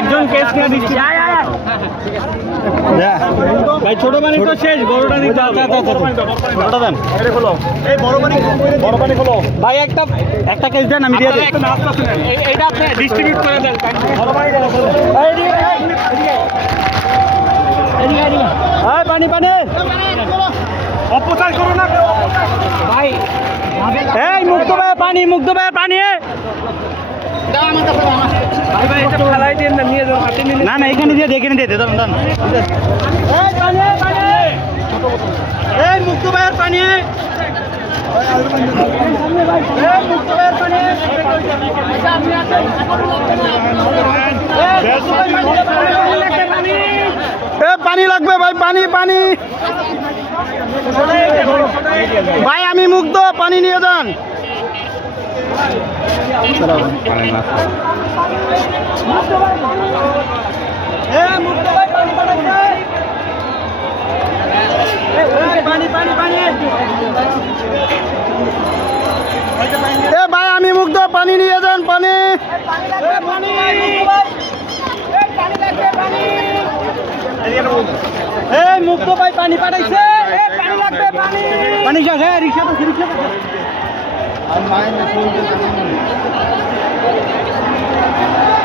একজন কেস নিয়ে দিচ্ছি। ভাই ছোট পানি তো শেষ বড়টা দিতে হবে ছোটটা দেন। এই বড় পানি বড় পানি খোলো। ভাই একটা একটা কেস দেন আমি দিয়ে দিই। এইটা আপনি ডিস্ট্রিবিউট করে দেন। বড় পানি পানি পানি। অপচার করো না ভাই এই মুক্ত ভাই পানি মুক্ত ভাই পানি। ভাই ভাই এটা ফেলাই দিন না না না এখানে দিয়ে দে, এখানে দিয়ে দে দাম দাম এই মুক্ত ভাইয়ের পানি। পানি। এ পানি। লাগবে ভাই পানি পানি। ভাই আমি মুগ্ধ পানি নিয়ে যান। ভাই আমি মুগ্ধ পানি নিয়ে যান পানি। এই মুক্ত ভাই পানি পাঠাইছে। পানি লাগবে পানি। পানি হ্যাঁ রিক্সা রিক্সা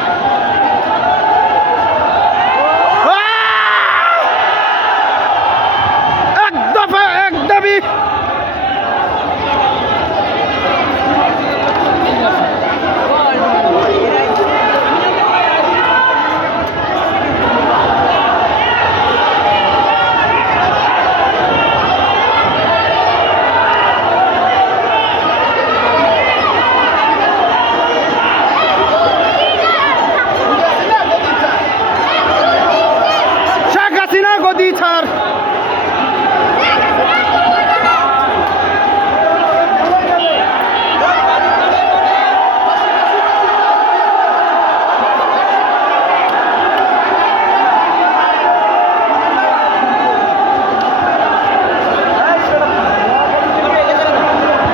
মোদি